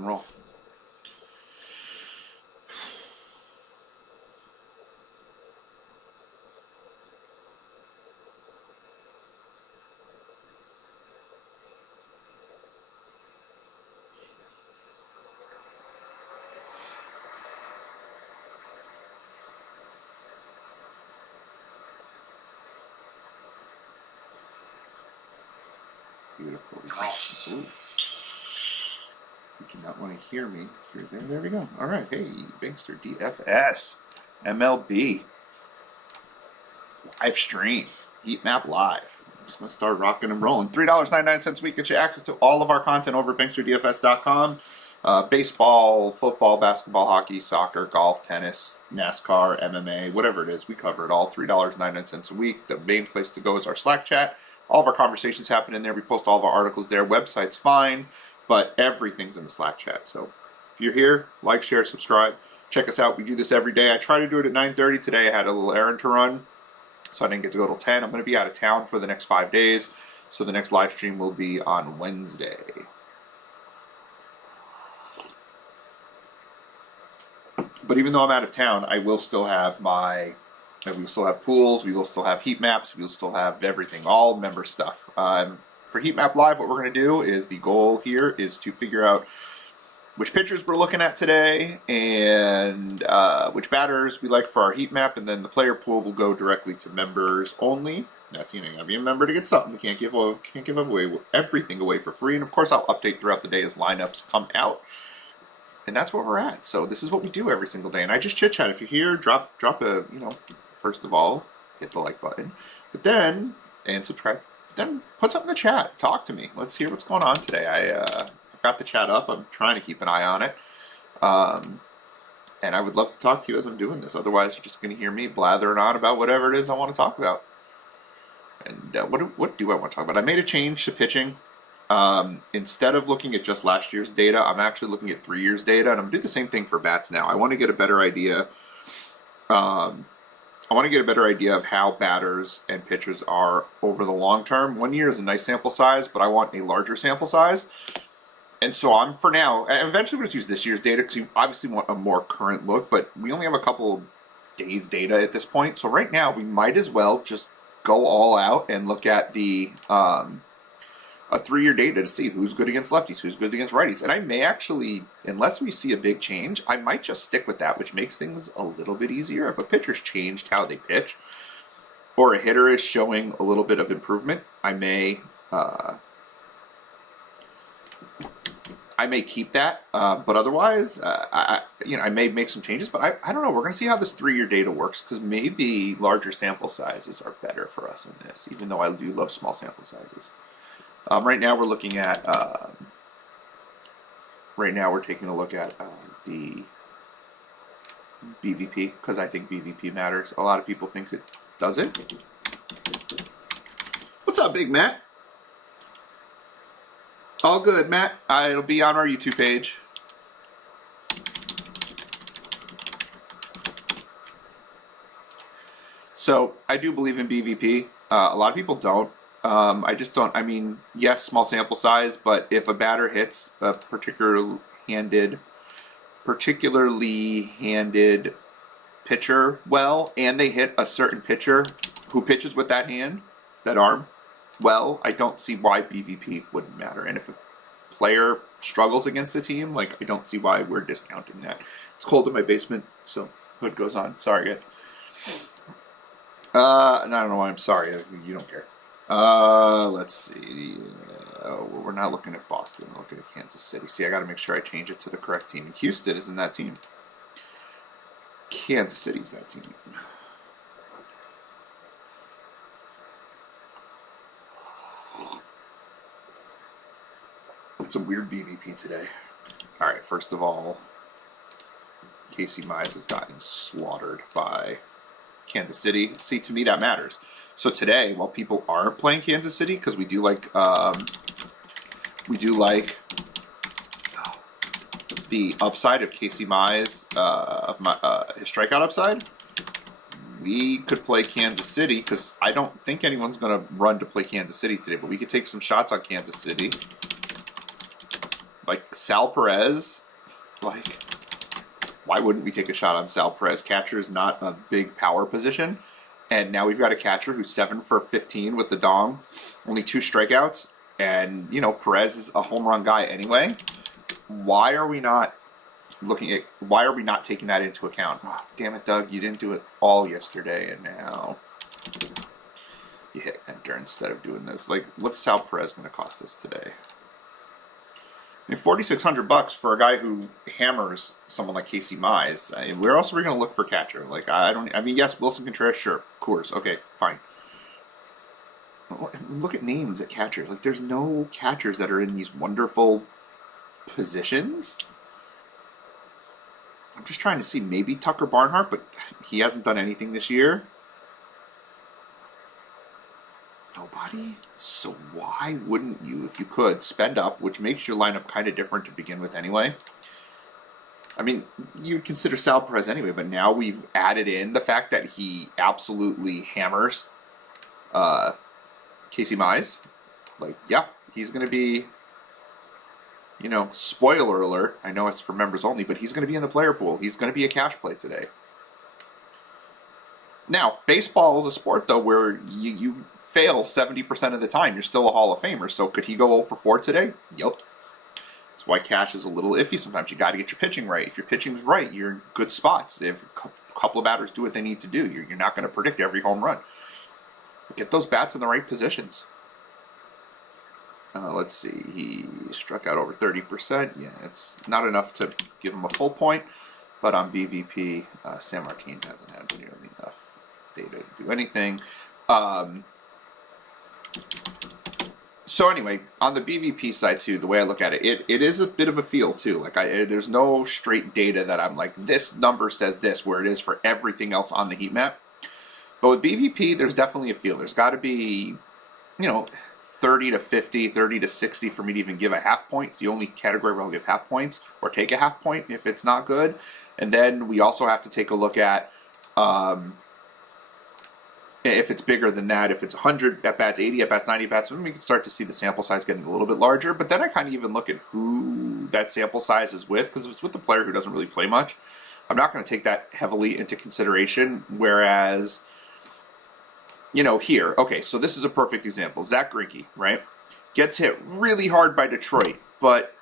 and roll. Beautiful. Ooh. You do not want to hear me. There we go. All right. Hey, Bankster DFS. MLB. Live stream. Heat Map Live. I'm just going to start rocking and rolling. $3.99 a week. Get you access to all of our content over at banksterdfs.com. Baseball, football, basketball, hockey, soccer, golf, tennis, NASCAR, MMA, whatever it is. We cover it all. $3.99 a week. The main place to go is our Slack chat. All of our conversations happen in there. We post all of our articles there. Website's fine, but everything's in the Slack chat. So if you're here, like, share, subscribe. Check us out. We do this every day. I try to do it at 9:30. Today I had a little errand to run, so I didn't get to go till 10. I'm going to be out of town for the next 5 days, so the next live stream will be on Wednesday. But even though I'm out of town, I will still have we will still have pools, we will still have heat maps, we will still have everything, all member stuff. For Heat Map Live, what we're going to do is the goal here is to figure out which pitchers we're looking at today and which batters we like for our heat map, and then the player pool will go directly to members only. Now, you gotta be a member to get something. We can't give away everything away for free, and of course I'll update throughout the day as lineups come out. And that's where we're at. So this is what we do every single day. And I just chit chat. If you're here, drop a, first of all, hit the like button, and subscribe. Then put something in the chat. Talk to me. Let's hear what's going on today. I've got the chat up. I'm trying to keep an eye on it. And I would love to talk to you as I'm doing this. Otherwise, you're just going to hear me blathering on about whatever it is I want to talk about. And what do I want to talk about? I made a change to pitching. Instead of looking at just last year's data, I'm actually looking at 3 years data, and I'm going to do the same thing for bats now. I want to get a better idea. I want to get a better idea of how batters and pitchers are over the long term. 1 year is a nice sample size, but I want a larger sample size. And so for now, and eventually we'll just use this year's data because you obviously want a more current look, but we only have a couple days data at this point. So right now we might as well just go all out and look at the a 3-year data to see who's good against lefties, who's good against righties. And I may actually, unless we see a big change, I might just stick with that, which makes things a little bit easier. If a pitcher's changed how they pitch, or a hitter is showing a little bit of improvement, I may keep that. But otherwise, I may make some changes. But I don't know. We're going to see how this 3-year data works, because maybe larger sample sizes are better for us in this, even though I do love small sample sizes. Right now we're looking at, taking a look at the BVP, because I think BVP matters. A lot of people think it doesn't. What's up, Big Matt? All good, Matt. It'll be on our YouTube page. So I do believe in BVP. A lot of people don't. I just don't. I mean, yes, small sample size, but if a batter hits a particularly handed pitcher well, and they hit a certain pitcher who pitches with that hand, that arm, well, I don't see why BVP wouldn't matter. And if a player struggles against the team, I don't see why we're discounting that. It's cold in my basement, so hood goes on. Sorry, guys. And I don't know why I'm sorry. You don't care. Let's see. We're not looking at Boston. We're looking at Kansas City. See, I got to make sure I change it to the correct team. Houston isn't that team. Kansas City's that team. It's a weird BVP today. All right, first of all, Casey Mize has gotten slaughtered by Kansas City. See, to me that matters. So today, while people are playing Kansas City, because we do like the upside of Casey Mize, his strikeout upside, we could play Kansas City, because I don't think anyone's going to run to play Kansas City today, but we could take some shots on Kansas City. Like, Sal Perez, like, why wouldn't we take a shot on Sal Perez? Catcher is not a big power position. And now we've got a catcher who's 7 for 15 with the dong, only 2 strikeouts. And, you know, Perez is a home run guy anyway. Why are we not taking that into account? Oh, damn it, Doug, you didn't do it all yesterday, and now you hit enter instead of doing this. Like, what's Sal Perez going to cost us today? I mean, $4,600 for a guy who hammers someone like Casey Mize. I mean, where else are we going to look for catcher? Like, I mean, yes, Wilson Contreras, sure, Coors, okay, fine. Look at names at catchers. Like, there's no catchers that are in these wonderful positions. I'm just trying to see, maybe Tucker Barnhart, but he hasn't done anything this year. Nobody? So why wouldn't you, if you could, spend up, which makes your lineup kind of different to begin with anyway? I mean, you'd consider Sal Perez anyway, but now we've added in the fact that he absolutely hammers Casey Mize. Like, yeah, he's going to be, you know, spoiler alert, I know it's for members only, but he's going to be in the player pool. He's going to be a cash play today. Now, baseball is a sport, though, where you fail 70% of the time. You're still a Hall of Famer. So could he go 0 for 4 today? Yep. That's why cash is a little iffy sometimes. You got to get your pitching right. If your pitching's right, you're in good spots. If a couple of batters do what they need to do, you're not going to predict every home run. But get those bats in the right positions. Let's see. He struck out over 30%. Yeah, it's not enough to give him a full point. But on BVP, San Martin hasn't had nearly enough data to do anything. So anyway, on the BVP side too, the way I look at it, it is a bit of a feel too. Like, there's no straight data that I'm like, this number says this, where it is for everything else on the heat map. But with BVP, there's definitely a feel. There's got to be, you know, 30 to 50, 30 to 60 for me to even give a half point. It's the only category where I'll give half points, or take a half point if it's not good. And then we also have to take a look at if it's bigger than that, if it's 100 at-bats, 80 at-bats, 90 at-bats, then we can start to see the sample size getting a little bit larger. But then I kind of even look at who that sample size is with, because if it's with the player who doesn't really play much, I'm not going to take that heavily into consideration. Whereas, you know, here, okay, so this is a perfect example. Zach Greinke, right? Gets hit really hard by Detroit, but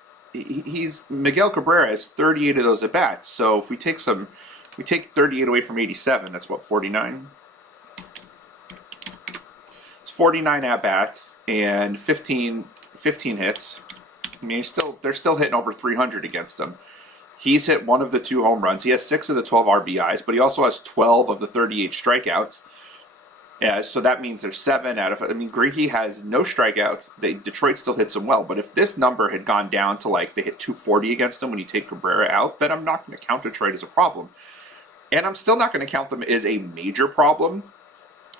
Miguel Cabrera has 38 of those at-bats. So if we take 38 away from 87, that's what, 49? 49 at-bats and 15 hits. I mean, they're still hitting over 300 against him. He's hit 1 of the 2 home runs. He has 6 of the 12 RBIs, but he also has 12 of the 38 strikeouts. So that means there's 7 out of... I mean, Greinke has no strikeouts. Detroit still hits him well, but if this number had gone down to, like, they hit 240 against him when you take Cabrera out, then I'm not going to count Detroit as a problem. And I'm still not going to count them as a major problem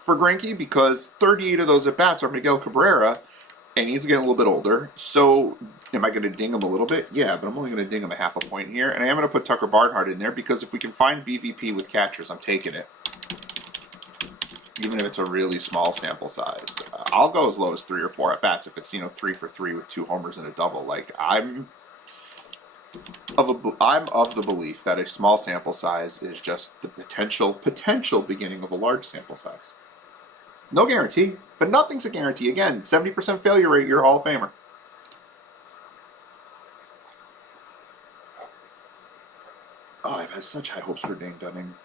for Greinke, because 38 of those at-bats are Miguel Cabrera, and he's getting a little bit older. So am I going to ding him a little bit? Yeah, but I'm only going to ding him a half a point here. And I am going to put Tucker Barnhart in there, because if we can find BVP with catchers, I'm taking it. Even if it's a really small sample size. I'll go as low as 3 or 4 at-bats if it's, you know, 3 for 3 with 2 homers and a double. Like, I'm of the belief that a small sample size is just the potential beginning of a large sample size. No guarantee, but nothing's a guarantee. Again, 70% failure rate, you're a Hall of Famer. Oh, I've had such high hopes for Dane Dunning.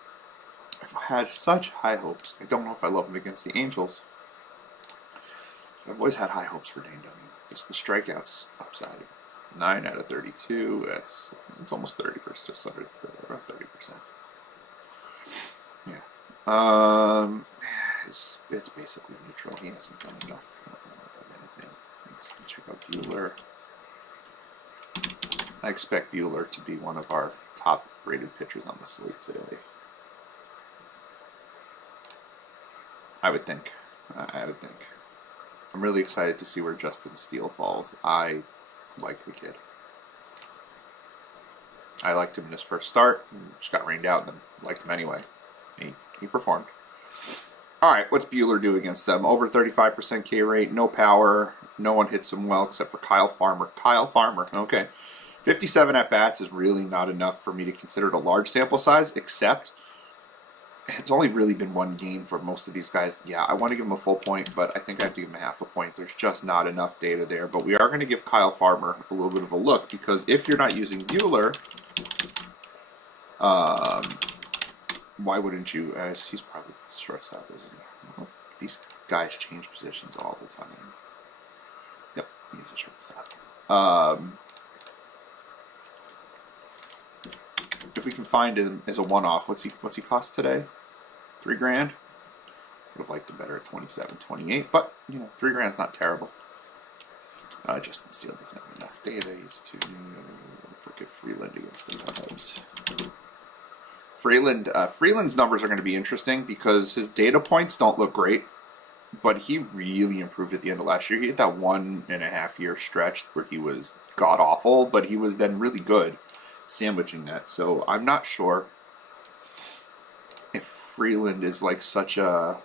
I've had such high hopes. I don't know if I love him against the Angels. But I've always had high hopes for Dane Dunning. Just the strikeouts upside. 9 out of 32. It's almost 30%, just under around 30%. Yeah. It's basically neutral. He hasn't done enough of anything. Let's check out Buehler. I expect Buehler to be one of our top-rated pitchers on the slate today. I would think. I'm really excited to see where Justin Steele falls. I like the kid. I liked him in his first start. Just got rained out, and then liked him anyway. He performed. All right, what's Buehler do against them? Over 35% K rate, no power. No one hits him well except for Kyle Farmer. Kyle Farmer, okay. 57 at bats is really not enough for me to consider it a large sample size, except it's only really been one game for most of these guys. Yeah, I want to give him a full point, but I think I have to give him a half a point. There's just not enough data there. But we are going to give Kyle Farmer a little bit of a look, because if you're not using Bueller, why wouldn't you? He's probably shortstop, isn't he? These guys change positions all the time. Yep, he's a shortstop. If we can find him as a one-off, what's he cost today? $3 grand. Would have liked him better at 27, 28, but you know, $3 grand is not terrible. Justin Steele doesn't have enough data. He's too. Let's look at Freeland against the Cubs. Freeland's numbers are going to be interesting because his data points don't look great, but he really improved at the end of last year. He had that 1.5 year stretch where he was god awful, but he was then really good, sandwiching that. So I'm not sure if Freeland is like such a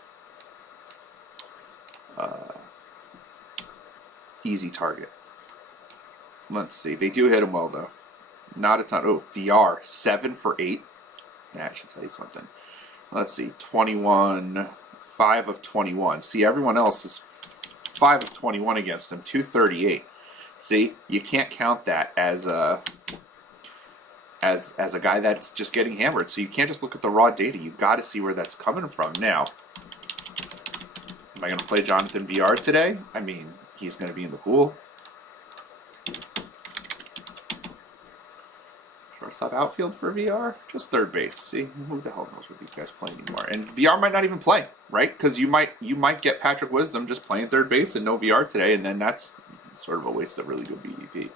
easy target. Let's see. They do hit him well though. Not a ton. Oh, VR 7 for 8. Yeah, I should tell you something. Let's see. 21, 5 of 21. See, everyone else is 5 of 21 against him. 238. See, you can't count that as a guy that's just getting hammered. So you can't just look at the raw data. You've got to see where that's coming from. Now, am I going to play Jonathan VR today? I mean, he's going to be in the pool. Shortstop, outfield for VR? Just third base. See, who the hell knows what these guys play anymore? And VR might not even play, right? Because you might get Patrick Wisdom just playing third base and no VR today, and then that's sort of a waste of really good BVP.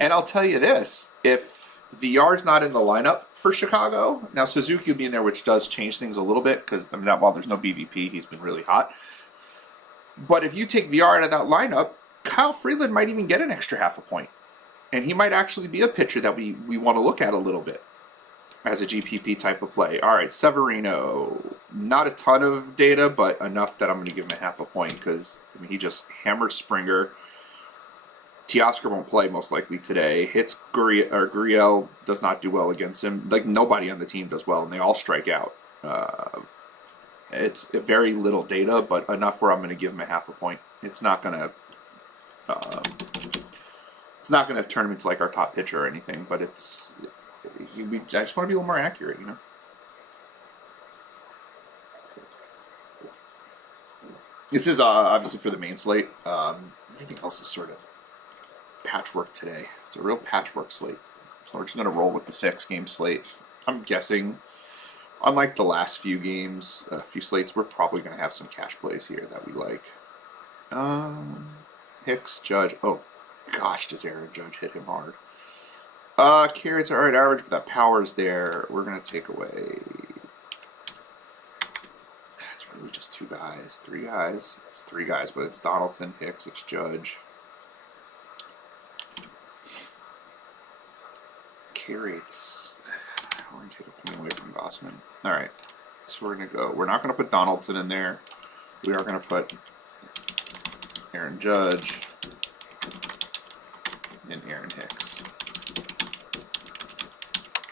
And I'll tell you this, if VR's not in the lineup for Chicago, now Suzuki will be in there, which does change things a little bit, because I mean, while there's no BVP, he's been really hot. But if you take VR out of that lineup, Kyle Freeland might even get an extra half a point. And he might actually be a pitcher that we want to look at a little bit as a GPP type of play. All right, Severino, not a ton of data, but enough that I'm going to give him a half a point, because I mean, he just hammered Springer. Teoscar won't play most likely today. Hits Gurriel does not do well against him. Like, nobody on the team does well, and they all strike out. It's very little data, but enough where I'm going to give him a half a point. It's not going to turn him into like our top pitcher or anything, but I just want to be a little more accurate, you know. This is obviously for the main slate. Everything else is sort of patchwork today. It's a real patchwork slate. So we're just going to roll with the 6-game slate. I'm guessing, unlike the last few games, a few slates, we're probably going to have some cash plays here that we like. Hicks, Judge. Oh, gosh, does Aaron Judge hit him hard. Carrots are alright average, but that power's there. We're going to take away... It's really just 2 guys. 3 guys. It's 3 guys, but it's Donaldson, Hicks, it's Judge. Carrots. We're going to take a point away from Gossman. Alright, so we're going to go. We're not going to put Donaldson in there. We are going to put Aaron Judge and Aaron Hicks.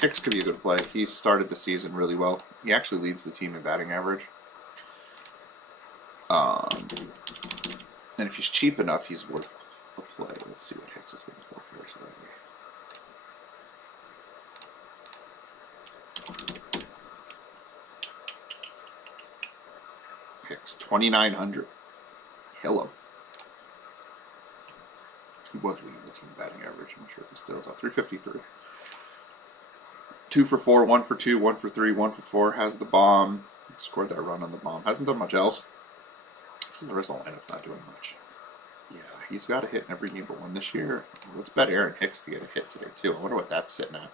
Hicks could be a good play. He started the season really well. He actually leads the team in batting average. And if he's cheap enough, he's worth a play. Let's see what Hicks is going to go for today. Hicks, 2,900. Hello. He was leading the team batting average. I'm not sure if he still is at 353. 2 for 4, 1 for 2, 1 for 3, 1 for 4. Has the bomb. Scored that run on the bomb. Hasn't done much else. It's because the rest of the lineup's not doing much. Yeah, he's got a hit in every game but 1 this year. Let's bet Aaron Hicks to get a hit today, too. I wonder what that's sitting at.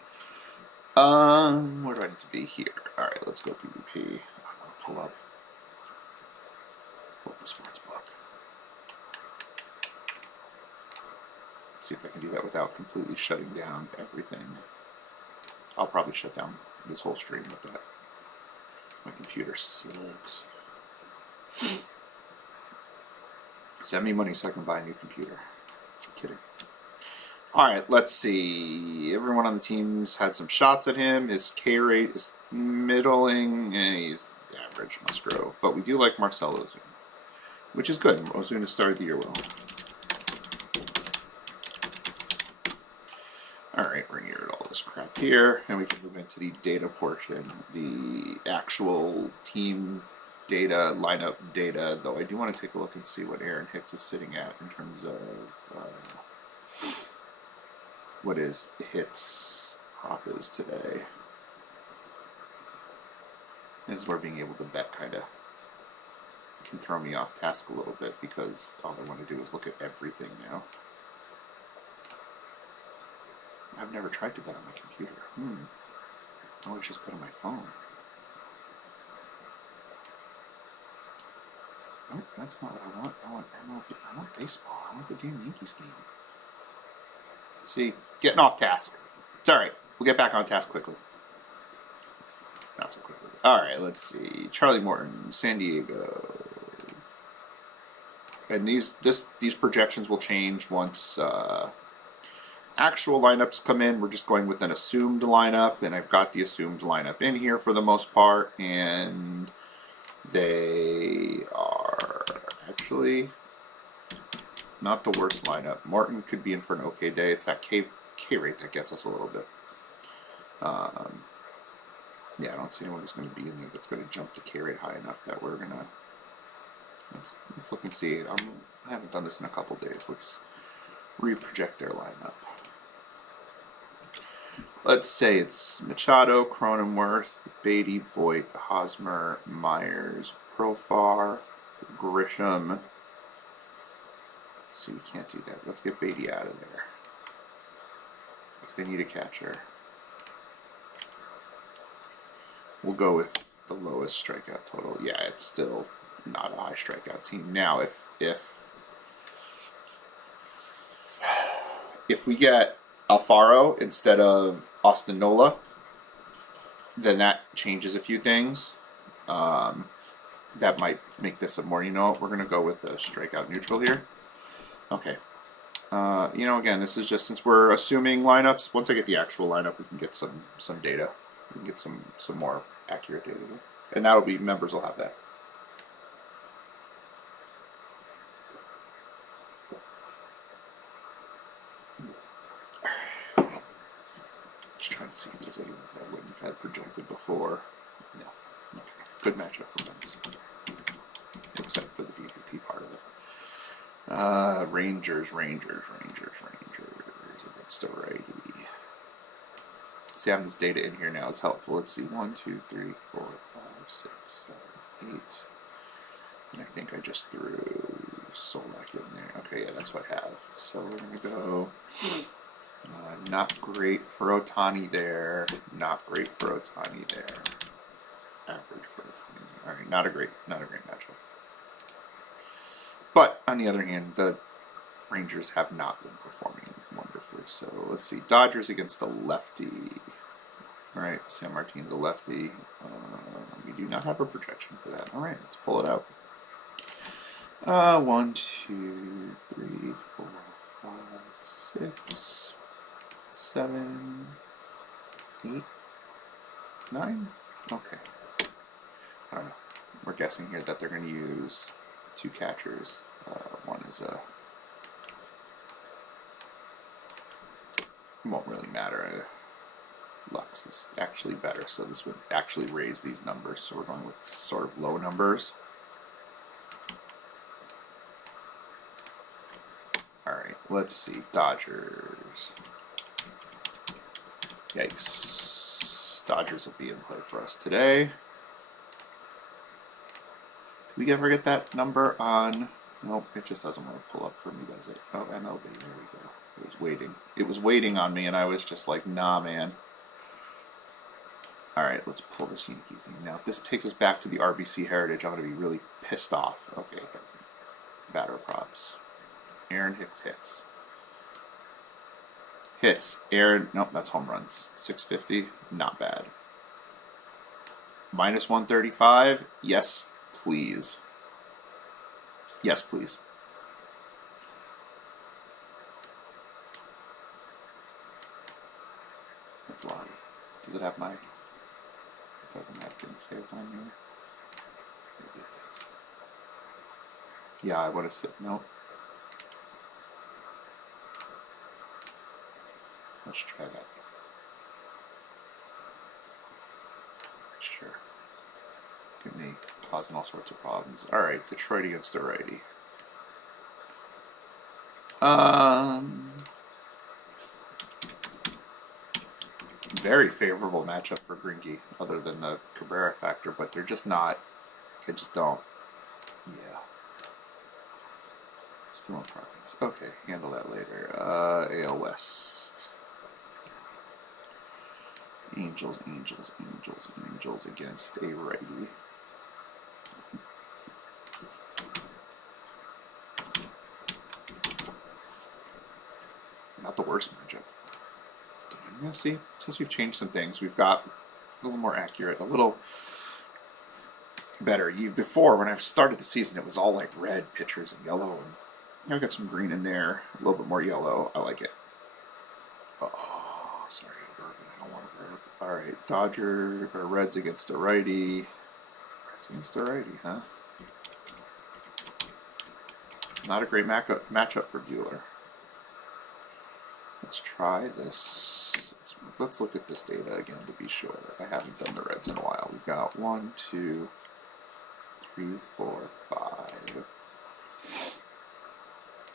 Where do I need to be here? Alright, let's go PvP. I'll pull up the sports book. See if I can do that without completely shutting down everything. I'll probably shut down this whole stream with that. My computer sucks. Send me money so I can buy a new computer. I'm kidding. All right, let's see. Everyone on the team's had some shots at him. His K rate is middling, and he's average Musgrove. But we do like Marcell Ozuna, which is good. Ozuna started the year well. All right, we're gonna get rid of all this crap here, and we can move into the data portion, the actual team data, lineup data. Though I do want to take a look and see what Aaron Hicks is sitting at in terms of what his hits prop is today. This is where being able to bet kind of can throw me off task a little bit, because all I want to do is look at everything now. I've never tried to bet on my computer. I always just bet on my phone. Nope, that's not what I want. I want MLB. I want baseball. I want the damn Yankees game. See, getting off task. It's all right. We'll get back on task quickly. Not so quickly. All right, let's see. Charlie Morton, San Diego. And these projections will change once actual lineups come in. We're just going with an assumed lineup, and I've got the assumed lineup in here for the most part, and they are actually not the worst lineup. Morton could be in for an okay day. It's that K rate that gets us a little bit. Yeah, I don't see anyone who's going to be in there that's going to jump the K rate high enough that we're going to... Let's look and see. I haven't done this in a couple days. Let's reproject their lineup. Let's say it's Machado, Cronenworth, Beatty, Voit, Hosmer, Myers, Profar, Grisham. Let's see, we can't do that. Let's get Beatty out of there, because they need a catcher. We'll go with the lowest strikeout total. Yeah, it's still not a high strikeout team. Now, if we get Alfaro instead of Austin Nola, then that changes a few things. That might make this a more, you know what, we're going to go with the strikeout neutral here. Okay. You know, again, this is just, since we're assuming lineups, once I get the actual lineup, we can get some data. We can get some more accurate data. And that'll be, members will have that. Just trying to see if there's anyone that I wouldn't have had projected before. No. Okay. Good matchup for Mets. Except for the DVP part of it. Rangers against a righty. See, having this data in here now is helpful. Let's see, 1, 2, 3, 4, 5, 6, 7, 8. And I think I just threw Solak in there. Okay, yeah, that's what I have. So we're going to go... not great for Ohtani there. Not great for Ohtani there. Average for Ohtani. All right, not a great matchup. But on the other hand, the Rangers have not been performing wonderfully. So let's see, Dodgers against a lefty. All right, San Martin's a lefty. We do not have a projection for that. All right, let's pull it out. 1, 2, 3, 4, 5, 6, 7, 8, 9. Okay. I don't know. We're guessing here that they're going to use 2 catchers. One is a... Won't really matter. Lux is actually better, so this would actually raise these numbers. So we're going with sort of low numbers. All right, let's see. Dodgers. Yikes. Dodgers will be in play for us today. Did we ever get that number on... Nope, it just doesn't want to pull up for me, does it? Oh, MLB, there we go. It was waiting. It was waiting on me, and I was just like, nah, man. All right, let's pull this Yankees in. Now, if this takes us back to the RBC Heritage, I'm going to be really pissed off. Okay, it doesn't. Batter props. Aaron Hicks hits. Hits. Aaron, nope, that's home runs. 650, not bad. Minus 135, yes, please. Yes, please. That's a lot. Does it have my... It doesn't have things saved on here. Maybe it does. Yeah, I would have said no. Let's try that. Sure. Get me causing all sorts of problems. Alright, Detroit against a righty. Very favorable matchup for Greinke, other than the Cabrera factor, but they're just not. They just don't. Yeah. Still in progress. Okay, handle that later. AL West. Angels against a righty. Not the worst matchup. Yeah, see, since we've changed some things, we've got a little more accurate, a little better. Before, when I started the season, it was all like red pitchers and yellow, and I've got some green in there, a little bit more yellow. I like it. Oh, sorry, bourbon. I don't want to burp. All right, Reds against a righty. Reds against a righty, huh? Not a great matchup for Bueller. Let's try this. Let's look at this data again to be sure. I haven't done the Reds in a while. We've got 1, 2, 3, 4, 5,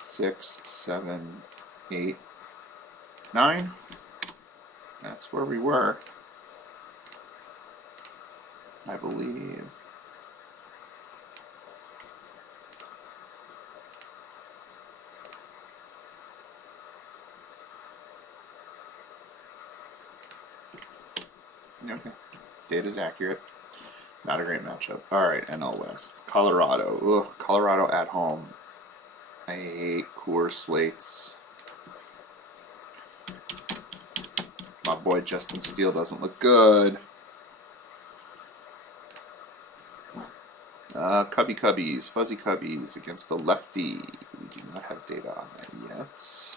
6, 7, 8, 9. That's where we were, I believe. Okay, data's accurate. Not a great matchup. All right, NL West. Colorado. Ugh, Colorado at home. I hate Coors slates. My boy Justin Steele doesn't look good. Cubbies, Fuzzy Cubbies against the lefty. We do not have data on that yet.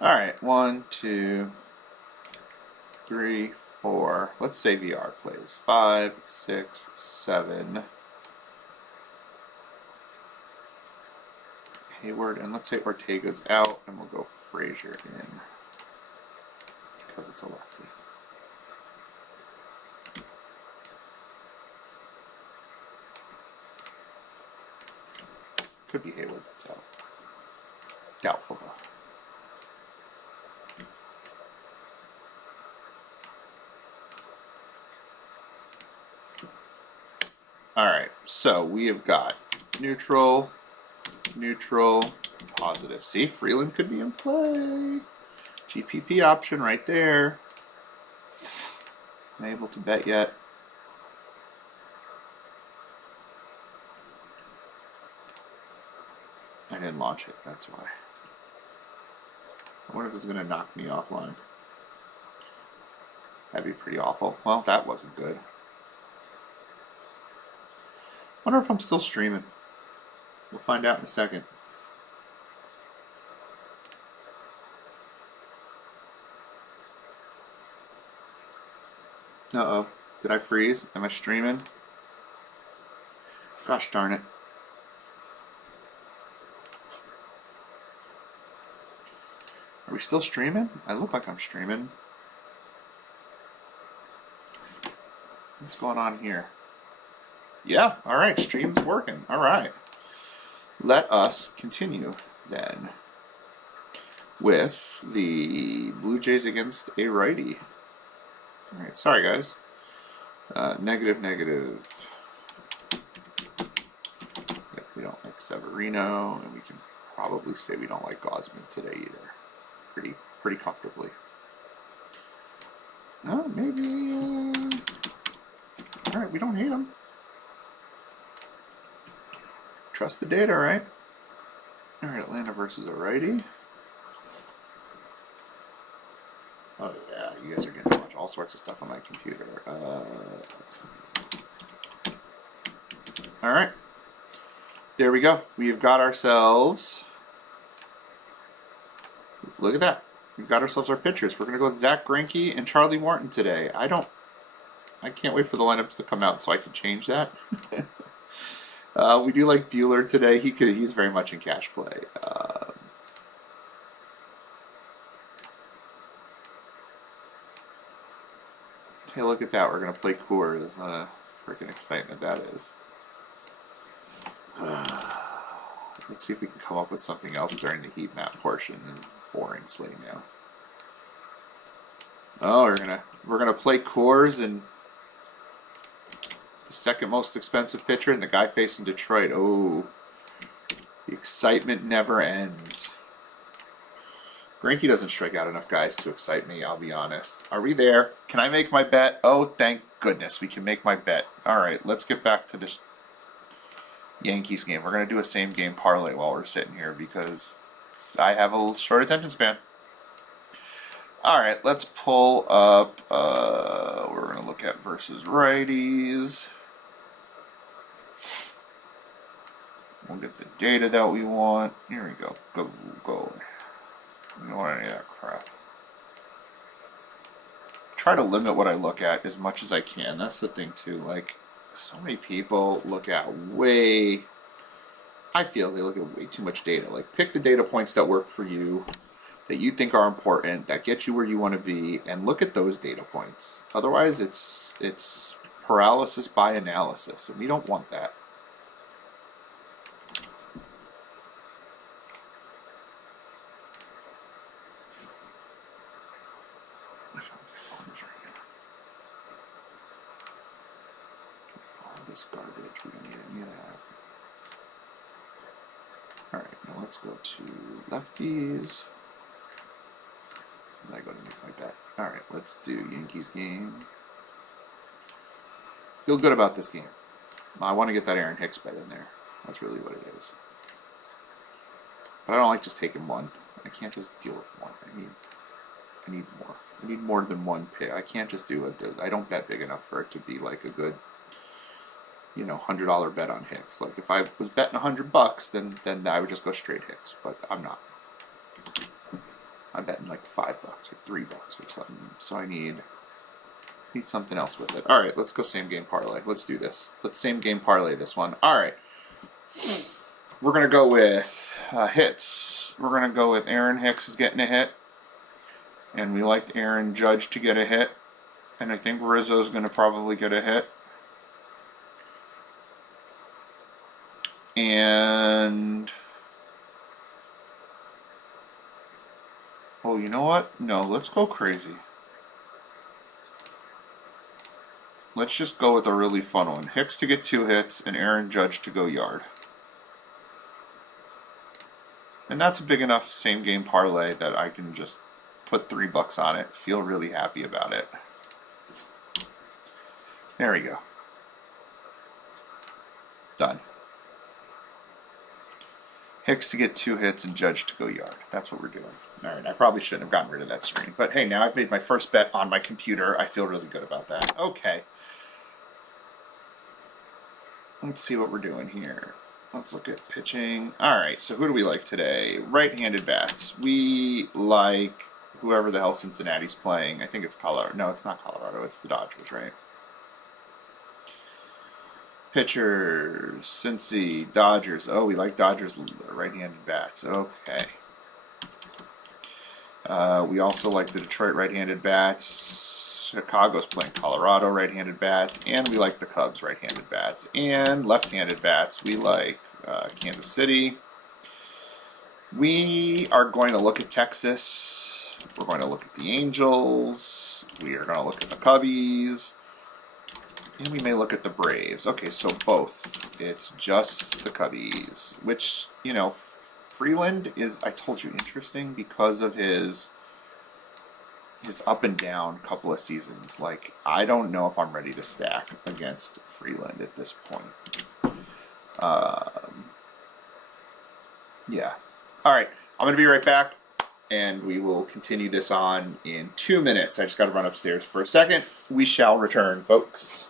All right, 1, 2, 3, 4. Let's say VR plays 5, 6, 7. Hayward, and let's say Ortega's out, and we'll go Frazier in because it's a lefty. Could be Hayward that's out. Doubtful though. Alright, so we have got neutral, positive. See, Freeland could be in play. GPP option right there. Not able to bet yet. I didn't launch it, that's why. I wonder if this is going to knock me offline. That'd be pretty awful. Well, that wasn't good. Wonder if I'm still streaming. We'll find out in a second. Uh-oh. Did I freeze? Am I streaming? Gosh darn it. Are we still streaming? I look like I'm streaming. What's going on here? Yeah, all right, stream's working. All right. Let us continue then with the Blue Jays against a righty. All right, sorry guys. Negative. Yep, we don't like Severino, and we can probably say we don't like Gausman today either. Pretty comfortably. Oh, maybe. All right, we don't hate him. Trust the data, right? All right, Atlanta versus a righty. Oh yeah, you guys are getting to watch all sorts of stuff on my computer. All right, there we go. We have got ourselves. Look at that. we've got ourselves our pitchers. We're going to go with Zach Greinke and Charlie Morton today. I can't wait for the lineups to come out so I can change that. We do like Bueller today. He's very much in cash play. Hey, look at that. We're going to play Coors. What a freaking excitement that is. Let's see if we can come up with something else during the heat map portion. It's boring slate now. Oh, we're gonna play Coors and the second most expensive pitcher and the guy facing Detroit. Oh, the excitement never ends. Greinke doesn't strike out enough guys to excite me, I'll be honest. Are we there? Can I make my bet? Oh, thank goodness we can make my bet. All right, let's get back to this Yankees game. We're going to do a same game parlay while we're sitting here because I have a little short attention span. All right, let's pull up. We're going to look at versus righties. We'll get the data that we want. Here we go. Go. We don't want any of that crap. Try to limit what I look at as much as I can. That's the thing too. Like, so many people look at I feel they look at way too much data. Like, pick the data points that work for you, that you think are important, that get you where you want to be, and look at those data points. Otherwise, it's paralysis by analysis, and we don't want that. Garbage, we don't need any of that. Alright, now let's go to lefties. As I go to make my bet. Alright, let's do Yankees game. Feel good about this game. I want to get that Aaron Hicks bet in there. That's really what it is. But I don't like just taking one. I can't just deal with one. I need more. I need more than one pick. I can't just do it. I don't bet big enough for it to be like a good, $100 bet on Hicks. Like, if I was betting $100, then I would just go straight Hicks. But I'm not. I'm betting like $5 or $3 or something. So I need something else with it. All right, let's go same game parlay. Let's do this. Let's same game parlay this one. All right. We're gonna go with hits. We're gonna go with Aaron Hicks is getting a hit, and we like Aaron Judge to get a hit, and I think Rizzo's gonna probably get a hit. And oh, you know what? No, let's go crazy. Let's just go with a really fun one. Hicks to get 2 hits and Aaron Judge to go yard. And that's a big enough same game parlay that I can just put $3 on it. Feel really happy about it. There we go. Done. Hicks to get 2 hits and Judge to go yard. That's what we're doing. All right, I probably shouldn't have gotten rid of that screen. But hey, now I've made my first bet on my computer. I feel really good about that. Okay. Let's see what we're doing here. Let's look at pitching. All right, so who do we like today? Right-handed bats. We like whoever the hell Cincinnati's playing. I think it's Colorado. No, it's not Colorado. It's the Dodgers, right? Pitchers, Cincy, Dodgers. Oh, we like Dodgers right-handed bats. Okay. We also like the Detroit right-handed bats. Chicago's playing Colorado right-handed bats. And we like the Cubs right-handed bats. And left-handed bats, we like Kansas City. We are going to look at Texas. We're going to look at the Angels. We are going to look at the Cubbies. And we may look at the Braves. Okay, so both. It's just the Cubbies. Which, Freeland is, I told you, interesting because of his up and down couple of seasons. Like, I don't know if I'm ready to stack against Freeland at this point. Yeah. All right, I'm going to be right back, and we will continue this on in 2 minutes. I just got to run upstairs for a second. We shall return, folks.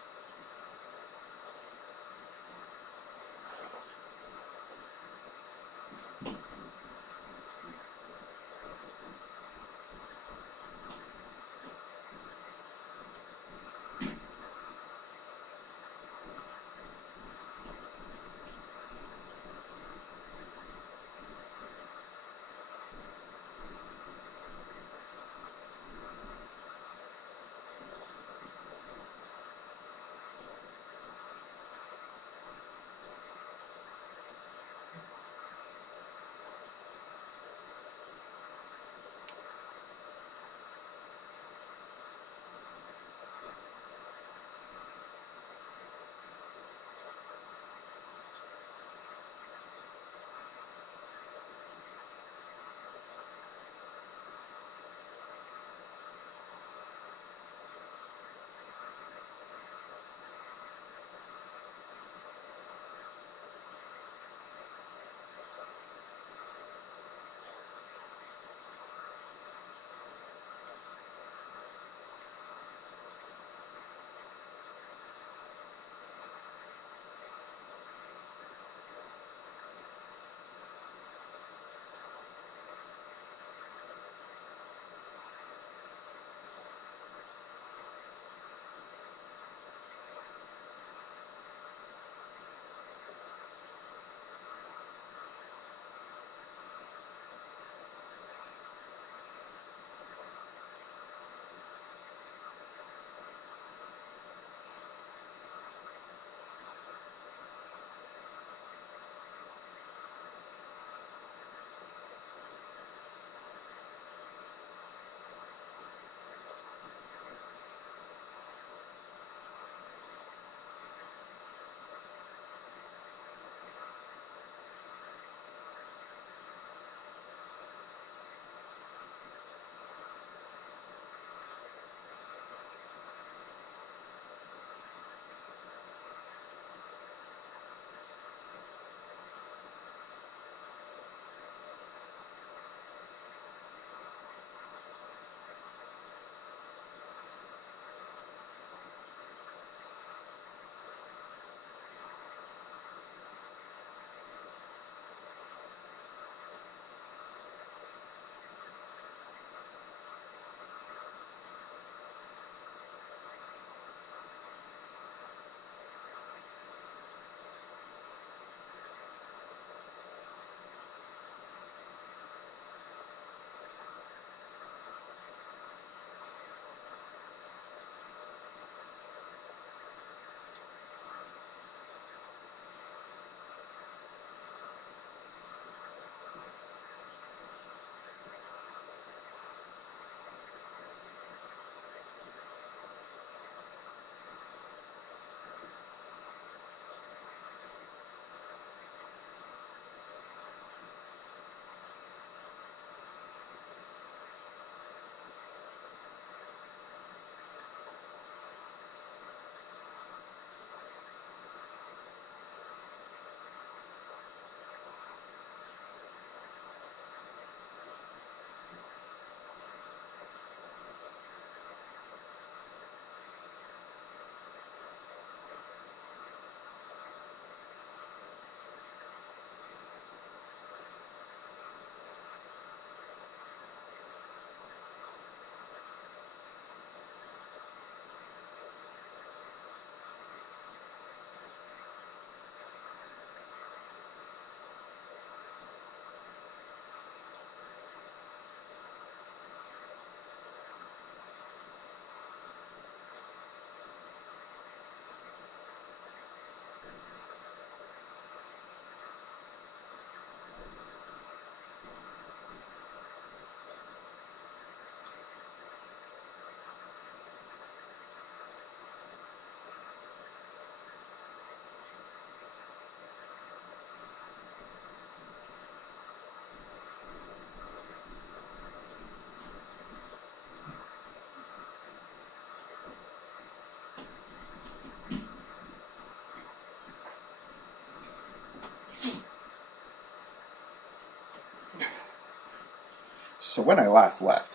So when I last left,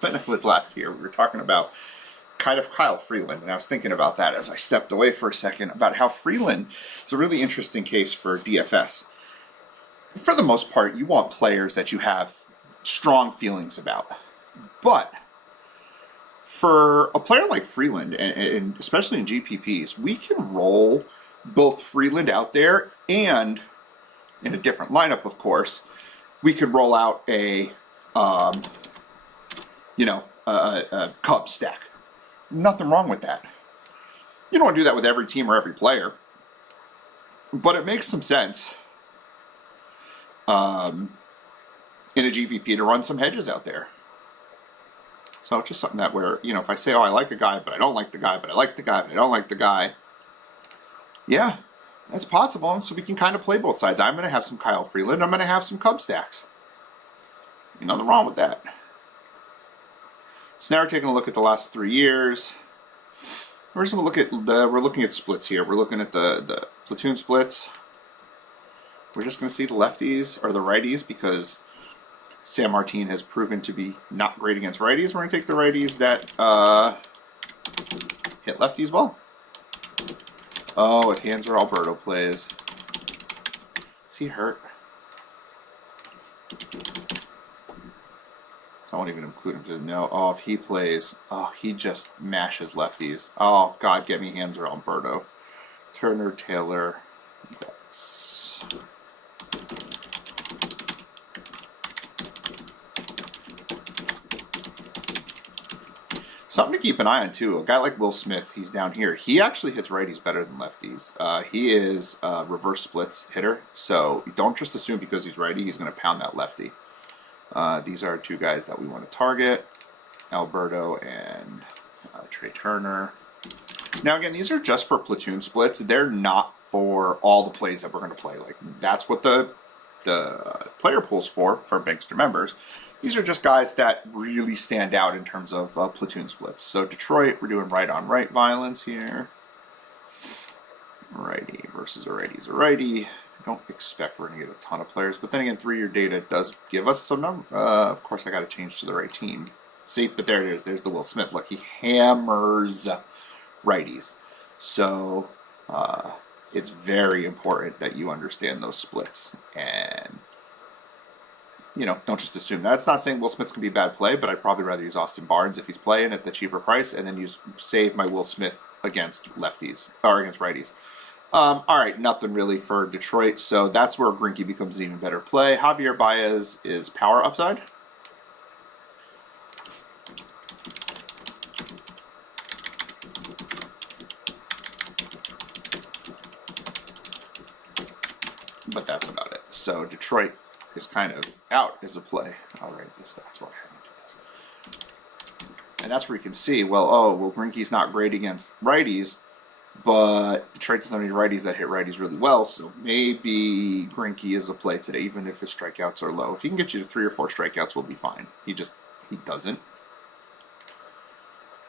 when I was last here, we were talking about kind of Kyle Freeland, and I was thinking about that as I stepped away for a second, about how Freeland is a really interesting case for DFS. For the most part, you want players that you have strong feelings about. But for a player like Freeland, and especially in GPPs, we can roll both Freeland out there and, in a different lineup, of course, we could roll out a Cubs stack. Nothing wrong with that. You don't want to do that with every team or every player, but it makes some sense in a GPP to run some hedges out there. So it's just something that where, if I say, oh, I like a guy, but I don't like the guy, but I like the guy, but I don't like the guy. Yeah, that's possible. So we can kind of play both sides. I'm going to have some Kyle Freeland. I'm going to have some Cub stacks. Nothing wrong with that. So now we're taking a look at the last 3 years. We're just going to look at we're looking at splits here. We're looking at the platoon splits. We're just going to see the lefties or the righties because Sam Martin has proven to be not great against righties. We're going to take the righties that hit lefties well. Oh, if Hanser Alberto plays. Is he hurt? So I won't even include him because no. Oh, if he plays, oh, he just mashes lefties. Oh, God, get me Hanser Alberto. Turner, Taylor, Betts. Something to keep an eye on too, a guy like Will Smith, he's down here. He actually hits righties better than lefties. He is a reverse splits hitter, so don't just assume because he's righty, he's going to pound that lefty. These are two guys that we want to target, Alberto and Trey Turner. Now again, these are just for platoon splits. They're not for all the plays that we're going to play. Like that's what the player pool's for Bankster members. These are just guys that really stand out in terms of platoon splits. So Detroit, we're doing right on right violence here. Righty versus a righty is a righty. I don't expect we're going to get a ton of players, but then again, 3-year data does give us some number. Of course, I got to change to the right team. See, but there it is. There's the Will Smith. Look, he hammers righties. So it's very important that you understand those splits and don't just assume that. It's not saying Will Smith's going to be a bad play, but I'd probably rather use Austin Barnes if he's playing at the cheaper price and then save my Will Smith against lefties, or against righties. All right, nothing really for Detroit, so that's where Greinke becomes an even better play. Javier Baez is power upside. But that's about it. So Detroit is kind of out as a play. I'll write this. That's why I haven't done this. And that's where you can see, Greinke's not great against righties, but Detroit doesn't have any righties that hit righties really well, so maybe Greinke is a play today, even if his strikeouts are low. If he can get you to 3 or 4 strikeouts, we'll be fine. He doesn't.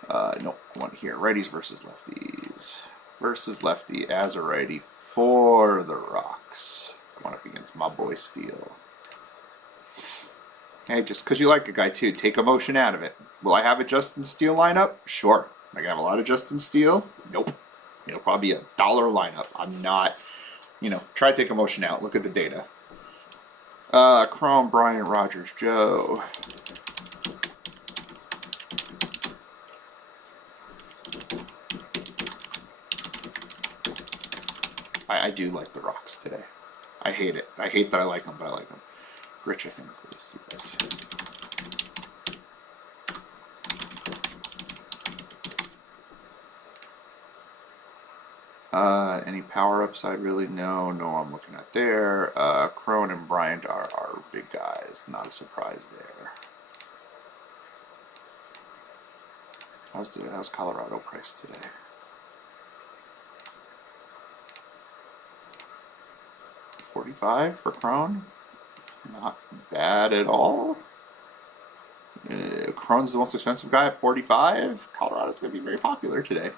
No, one here. Righties versus lefties. Versus lefty as a righty for the Rocks. Going up against my boy Steele. Hey, just because you like a guy too, take emotion out of it. Will I have a Justin Steele lineup? Sure. Am I going to have a lot of Justin Steele? Nope. It'll probably be $1 lineup. I'm not, try to take emotion out. Look at the data. Chrome, Bryant, Rogers, Joe. I do like the Rocks today. I hate it. I hate that I like them, but I like them. Rich, I think. Let's see this. Any power upside? Really? No, I'm looking at there. Crone and Bryant are big guys. Not a surprise there. How's Colorado priced today? $45 for Crone. Not bad at all. Crone's the most expensive guy at $45. Colorado's going to be very popular today,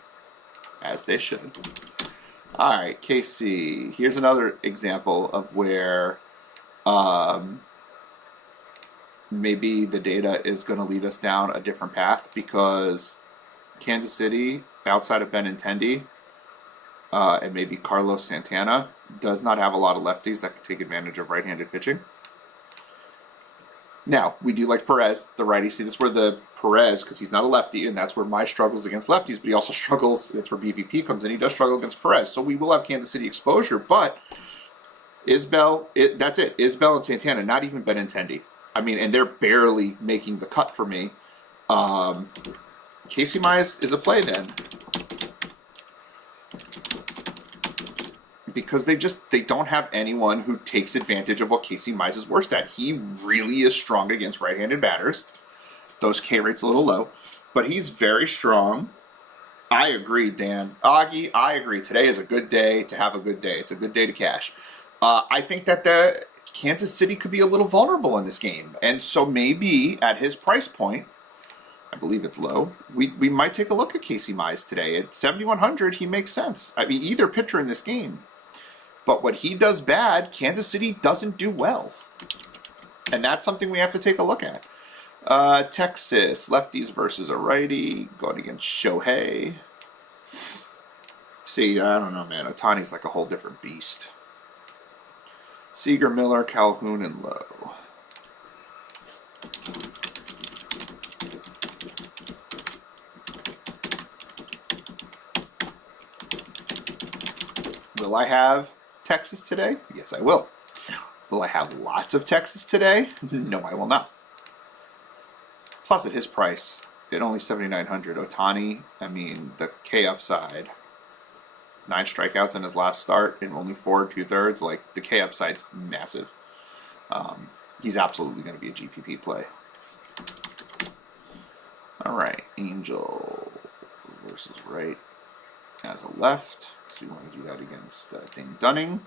as they should. All right, KC. Here's another example of where maybe the data is going to lead us down a different path, because Kansas City, outside of Benintendi and maybe Carlos Santana, does not have a lot of lefties that can take advantage of right-handed pitching. Now, we do like Perez, the righty. See, that's where the Perez, because he's not a lefty, and that's where my struggles against lefties, but he also struggles, that's where BVP comes in. He does struggle against Perez. So we will have Kansas City exposure, but Isbell, that's it. Isbell and Santana, not even Benintendi. I mean, and they're barely making the cut for me. Casey Mize is a play then, because they don't have anyone who takes advantage of what Casey Mize is worst at. He really is strong against right-handed batters. Those K rates a little low, but he's very strong. I agree, Dan. Augie, I agree. Today is a good day to have a good day. It's a good day to cash. I think that the Kansas City could be a little vulnerable in this game, and so maybe at his price point, I believe it's low, we might take a look at Casey Mize today. At 7,100, he makes sense. I mean, either pitcher in this game. But what he does bad, Kansas City doesn't do well. And that's something we have to take a look at. Texas, lefties versus a righty, going against Shohei. See, I don't know, man. Otani's like a whole different beast. Seager, Miller, Calhoun, and Lowe. Will I have Texas today? Yes, I will. Will I have lots of Texas today? No, I will not. Plus, at his price, at only 7,900, Otani, I mean, the K upside, 9 strikeouts in his last start in only 4 2/3, like, the K upside's massive. He's absolutely going to be a GPP play. All right, Angel versus right as a left. So we want to do that against Dane Dunning.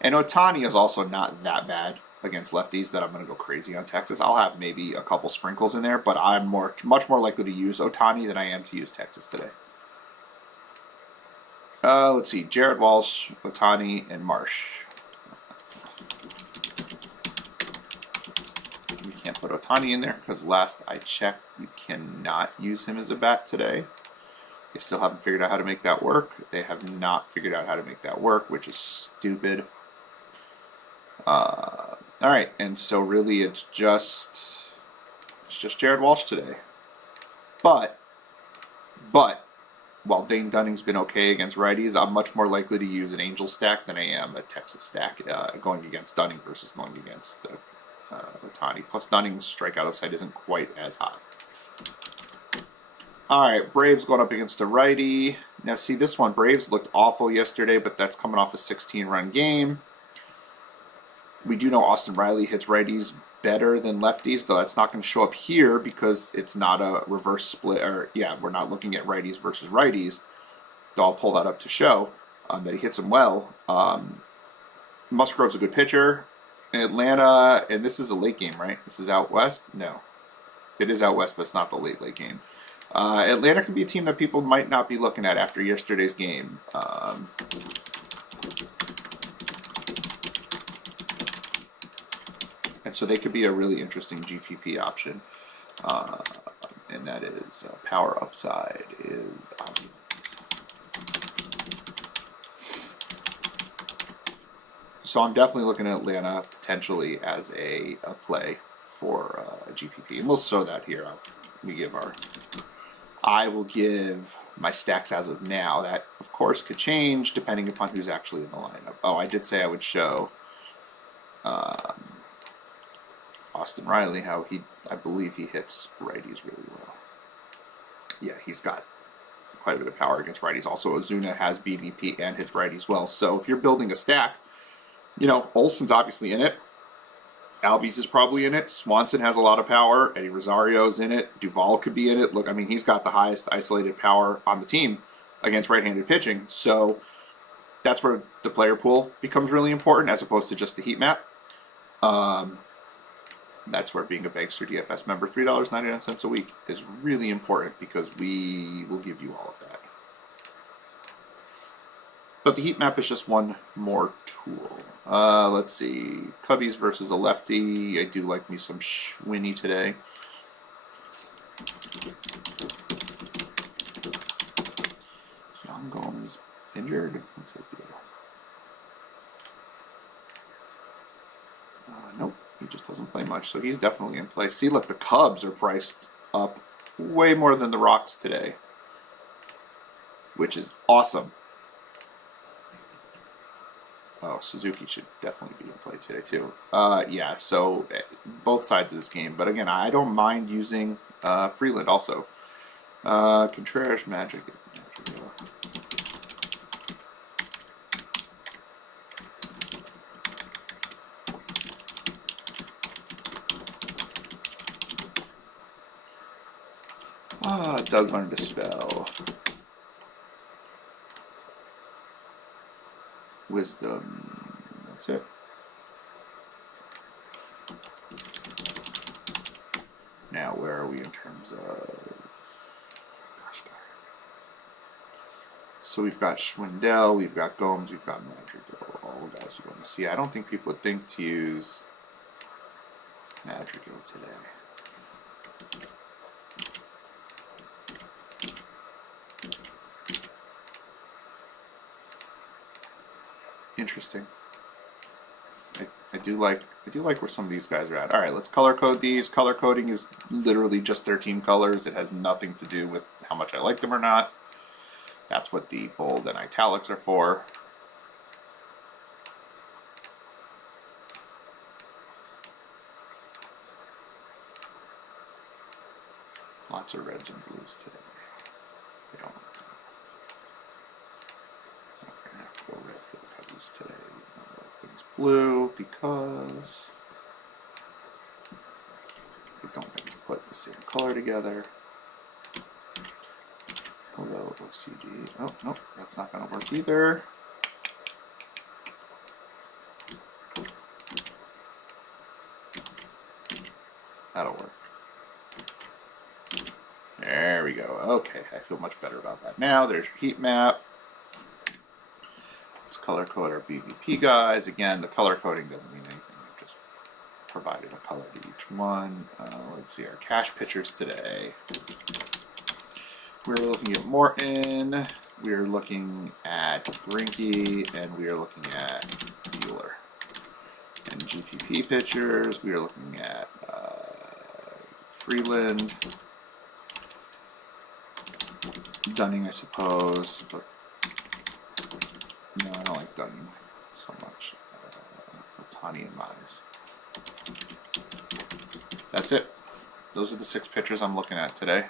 And Otani is also not that bad against lefties that I'm going to go crazy on Texas. I'll have maybe a couple sprinkles in there, but I'm much more likely to use Otani than I am to use Texas today. Let's see, Jared Walsh, Otani, and Marsh. We can't put Otani in there because last I checked, you cannot use him as a bat today. They still haven't figured out how to make that work. They have not figured out how to make that work, which is stupid. All right, and so really it's just Jared Walsh today. But while Dane Dunning's been okay against righties, I'm much more likely to use an Angel stack than I am a Texas stack going against Dunning versus going against Otani. Plus, Dunning's strikeout upside isn't quite as high. All right, Braves going up against a righty. Now, see this one, Braves looked awful yesterday, but that's coming off a 16-run game. We do know Austin Riley hits righties better than lefties, though that's not going to show up here because it's not a reverse split. Or yeah, we're not looking at righties versus righties. Though I'll pull that up to show that he hits them well. Musgrove's a good pitcher. Atlanta, and this is a late game, right? This is out west? No. It is out west, but it's not the late game. Atlanta could be a team that people might not be looking at after yesterday's game. And so they could be a really interesting GPP option. And that is power upside is Ozzy. So I'm definitely looking at Atlanta potentially as a play for a GPP. And we'll show that here. I will give my stacks as of now. That, of course, could change depending upon who's actually in the lineup. Oh, I did say I would show Austin Riley how I believe he hits righties really well. Yeah, he's got quite a bit of power against righties. Also, Ozuna has BVP and hits righties well. So if you're building a stack, you know, Olsen's obviously in it. Albies is probably in it. Swanson has a lot of power. Eddie Rosario's in it. Duvall could be in it. Look, I mean, he's got the highest isolated power on the team against right-handed pitching. So that's where the player pool becomes really important as opposed to just the heat map. That's where being a Bankster DFS member, $3.99 a week, is really important because we will give you all of that. But the heat map is just one more tool. Let's see. Cubbies versus a lefty. I do like me some Schwinny today. John Gomes injured. What's his deal? Nope. He just doesn't play much, so he's definitely in play. See, look, the Cubs are priced up way more than the Rocks today, which is awesome. Oh, Suzuki should definitely be in play today too. Yeah, so both sides of this game. But again, I don't mind using Freeland also. Contreras, Magic. Doug learned to spell. Wisdom. That's it. Now, where are we in terms of... Gosh darn. So we've got Schwindel, we've got Gomes, we've got Madrigal. All the guys you want to see. I don't think people would think to use Madrigal today. Interesting. I do like where some of these guys are at. All right, let's color code these. Color coding is literally just their team colors. It has nothing to do with how much I like them or not. That's what the bold and italics are for. Lots of reds and blues today. They don't. Okay, go red for the Cubbies today. Things blue because they don't have to put the same color together. Hello, OCD. Oh, nope, that's not going to work either. That'll work. There we go. Okay, I feel much better about that now. There's your heat map. Let's color code our BVP guys. Again, the color coding doesn't mean anything. I've just provided a color to each one. Let's see our cash pitchers today. We're looking at Morton. We're looking at Greinke, and we are looking at Bueller. And GPP pitchers, we are looking at Freeland. Dunning, I suppose, but no, I don't like Dunning so much. Ohtani and Mize. That's it. Those are the 6 pitchers I'm looking at today.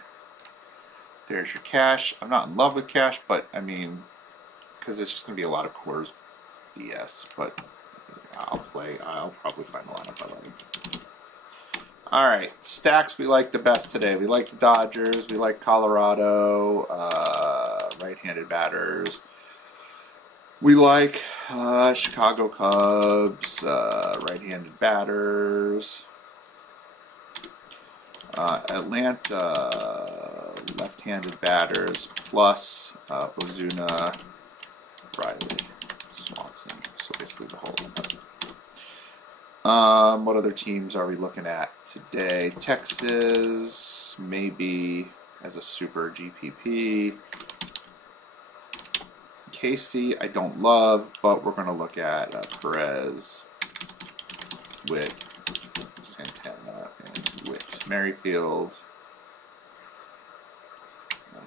There's your cash. I'm not in love with cash, but I mean, because it's just going to be a lot of Coors BS, but I'll probably find a lineup I like. All right, stacks we like the best today. We like the Dodgers. We like Colorado, right-handed batters. We like Chicago Cubs, right-handed batters. Atlanta, left-handed batters, plus Ozuna, Riley, Swanson. So basically the whole lineup. What other teams are we looking at today? Texas, maybe as a super GPP. KC, I don't love, but we're going to look at Perez, Witt, Santana, and Witt. Merrifield.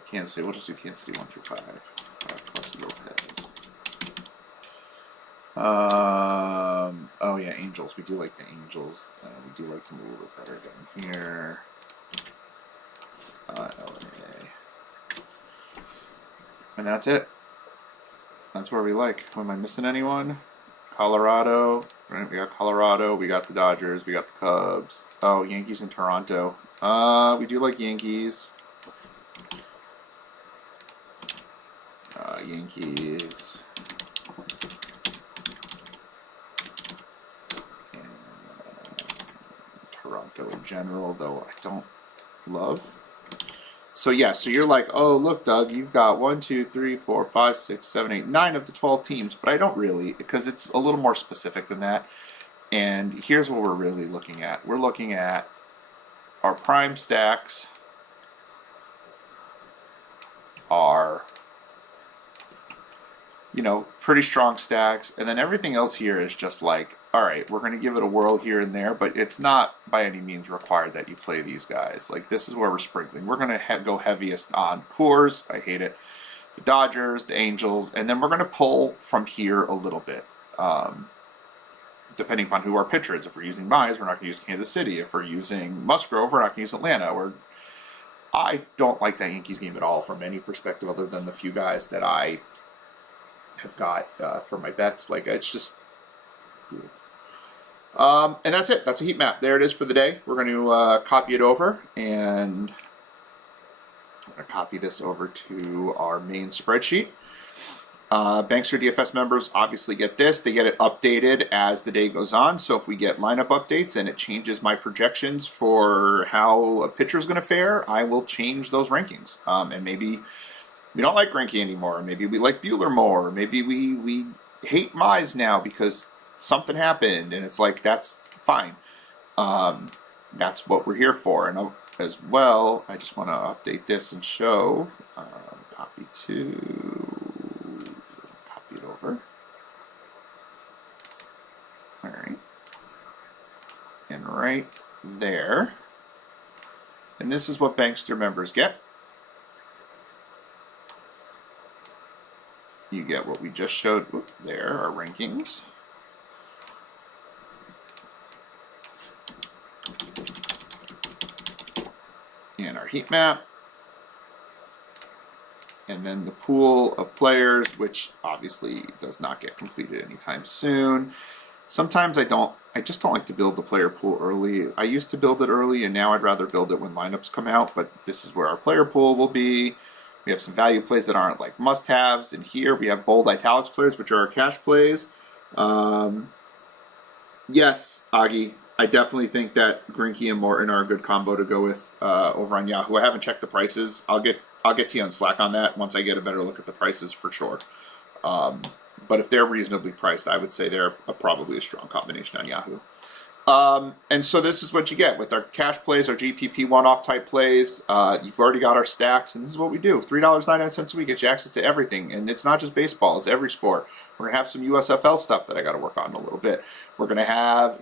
Kansas City, we'll just do Kansas City 1 through 5. 5 plus Lopez. Oh yeah, Angels. We do like the Angels. We do like them a little bit better down here. LA. And that's it. That's where we like. Am I missing anyone? Colorado. Right, we got Colorado. We got the Dodgers. We got the Cubs. Oh, Yankees and Toronto. We do like Yankees. Yankees. Toronto in general, though I don't love. So yeah, so you're like, oh look, Doug, you've got 1, 2, 3, 4, 5, 6, 7, 8, 9 of the 12 teams, but I don't really, because it's a little more specific than that. And here's what we're really looking at. We're looking at our prime stacks, are, you know, pretty strong stacks, and then everything else here is just like, all right, we're going to give it a whirl here and there, but it's not by any means required that you play these guys. Like, this is where we're sprinkling. We're going to go heaviest on Coors, I hate it, the Dodgers, the Angels, and then we're going to pull from here a little bit, depending upon who our pitcher is. If we're using Mize, we're not going to use Kansas City. If we're using Musgrove, we're not going to use Atlanta. I don't like that Yankees game at all from any perspective other than the few guys that I have got for my bets. Like, it's just... and that's it. That's a heat map. There it is for the day. We're going to copy it over, and I'm going to copy this over to our main spreadsheet. Bankster DFS members obviously get this. They get it updated as the day goes on. So if we get lineup updates and it changes my projections for how a pitcher is going to fare, I will change those rankings. And maybe we don't like Greinke anymore. Maybe we like Buehler more. Maybe we hate Mize now because something happened. And it's like, that's fine. That's what we're here for. And as well, I just want to update this and show copy to... over. All right. And right there. And this is what Bankster members get. You get what we just showed there, our rankings. And our heat map. And then the pool of players, which obviously does not get completed anytime soon. Sometimes I just don't like to build the player pool early. I used to build it early, and now I'd rather build it when lineups come out, but this is where our player pool will be. We have some value plays that aren't like must-haves, and here we have bold italics players, which are our cash plays. Yes, Augie, I definitely think that Greinke and Morton are a good combo to go with over on Yahoo. I haven't checked the prices. I'll get to you on Slack on that once I get a better look at the prices for sure. But if they're reasonably priced, I would say they're probably a strong combination on Yahoo. And so this is what you get with our cash plays, our GPP one-off type plays. You've already got our stacks, and this is what we do. $3.99 a week gets you access to everything. And it's not just baseball, it's every sport. We're going to have some USFL stuff that I got to work on a little bit. We're going to have,